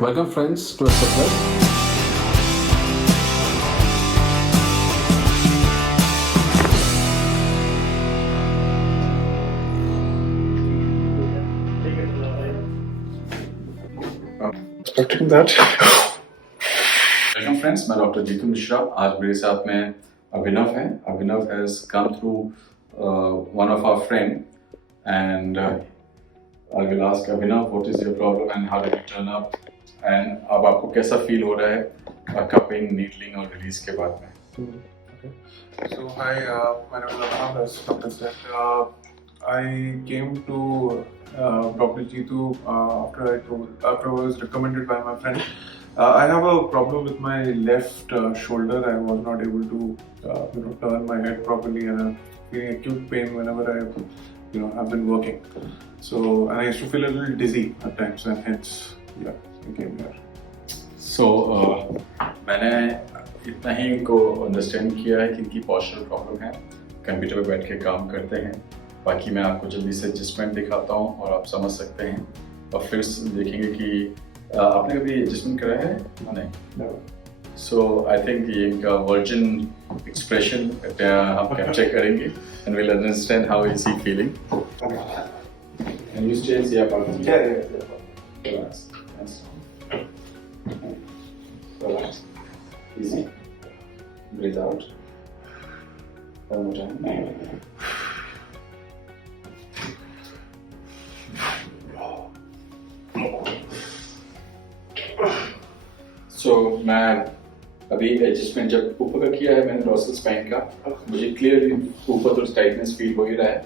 Welcome friends to the podcast. Expecting that. Welcome friends, मैं doctor Jitu Mishra. आज मेरे साथ में अभिनव है. अभिनव has come through one of our friend and I will ask Abhinav what is your problem and how did you turn up and अब आपको कैसा feel हो रहा है cupping, needling और release के बाद में? Okay. So hi, my name is Abhinav, as Dr. said. I came to Dr. Jeetu after I was recommended by my friend. I have a problem with my left shoulder. I was not able to turn my head properly, and I'm feeling acute pain whenever have been working. So and I used to feel a little dizzy at times, and hence I came here. So मैंने इतना ही इनको understand किया है कि इनकी postural problem है, computer पे बैठ के काम करते हैं. बाकी मैं आपको जल्दी से एडजस्टमेंट दिखाता हूँ और आप समझ सकते हैं और फिर देखेंगे कि आपने कभी एडजस्टमेंट करा है? नहीं. सो आई थिंक ये इनका वर्जिन एक्सप्रेशन हम कैप्चर करेंगे and will understand how is he feeling. And you stay here for relax. Easy. Breathe out. One more time. So मैं अभी एडजस्टमेंट जब ऊपर का किया है मैंने डोर्सल स्पाइन का, मुझे क्लियरली ऊपर तो टाइटनेस फील हो ही रहा है,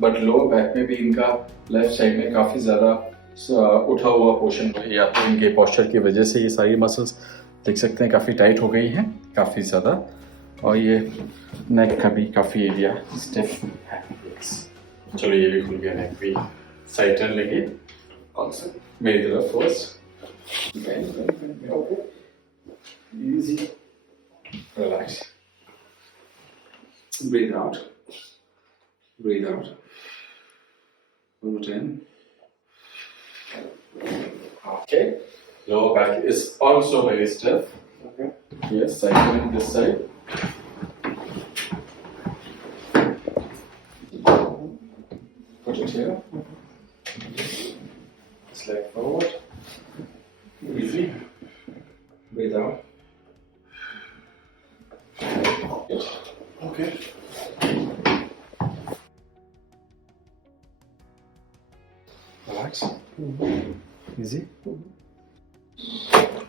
बट लोअर बैक में भी इनका लेफ्ट साइड में काफी ज्यादा उठा हुआ पोर्शन है, या तो इनके पोस्चर की वजह से ये सारी मसल्स देख सकते हैं काफी टाइट हो गई हैं काफी ज्यादा, और ये नेक का भी काफी एरिया स्टिफ है. चलो ये भी खुल गया नेक भी. साइड टर्न लेके मेरी तरफ first. Easy. Relax. Breathe out. Breathe out. One more time. Okay. Lower back is also very stiff. Okay. Yes, side turn this side. Put it here. Slide forward. Easy. Breathe out. Good. Okay. Relax. Easy.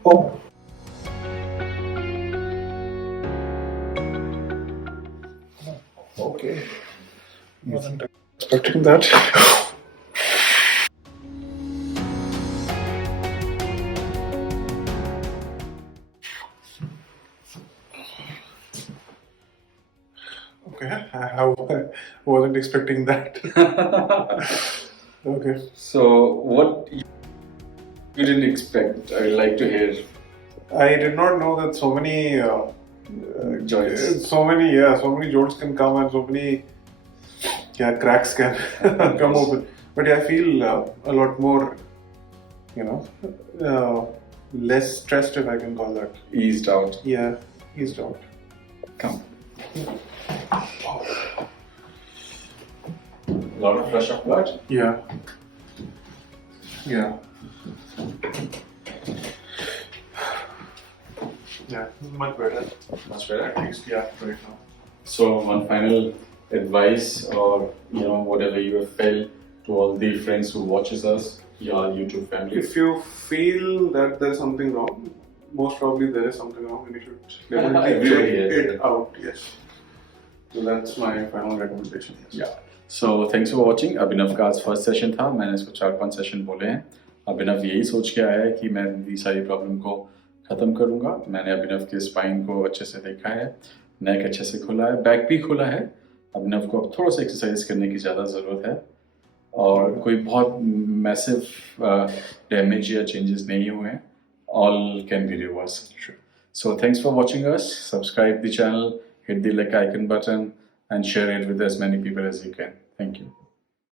Oh. Okay. Wasn't expecting that. Okay, I wasn't expecting that. Okay. So, what you didn't expect? I'd like to hear. I did not know that so many Joints. so many joints can come and so many cracks can come open. But I feel a lot more, less stressed, if I can call that. Eased out. Yeah, eased out. Come. Lot of rush of blood. Yeah. Yeah, much better. Much better. At least, right now. So, one final advice, or whatever you have felt to all the friends who watches us, your YouTube family. If you feel that there's something wrong, most probably there is something wrong, and you should definitely check it out. Yes. So that's my final recommendation. Yes. Yeah. So thanks for watching. अभिनव का आज first session था. मैंने इसको 4-5 session बोले हैं. अभिनव यही सोच के आया है कि मैं ये सारी प्रॉब्लम को खत्म करूंगा. मैंने अभिनव के स्पाइन को अच्छे से देखा है, नेक अच्छे से खुला है, बैक भी खुला है. अभिनव को अब थोड़ा सा एक्सरसाइज करने की ज़्यादा ज़रूरत है, और कोई बहुत मैसिव डैमेज या चेंजेस नहीं हुए हैं. All can be reversed. So thanks for watching us. Subscribe the channel, hit the like icon button, and share it with as many people as you can. Thank you.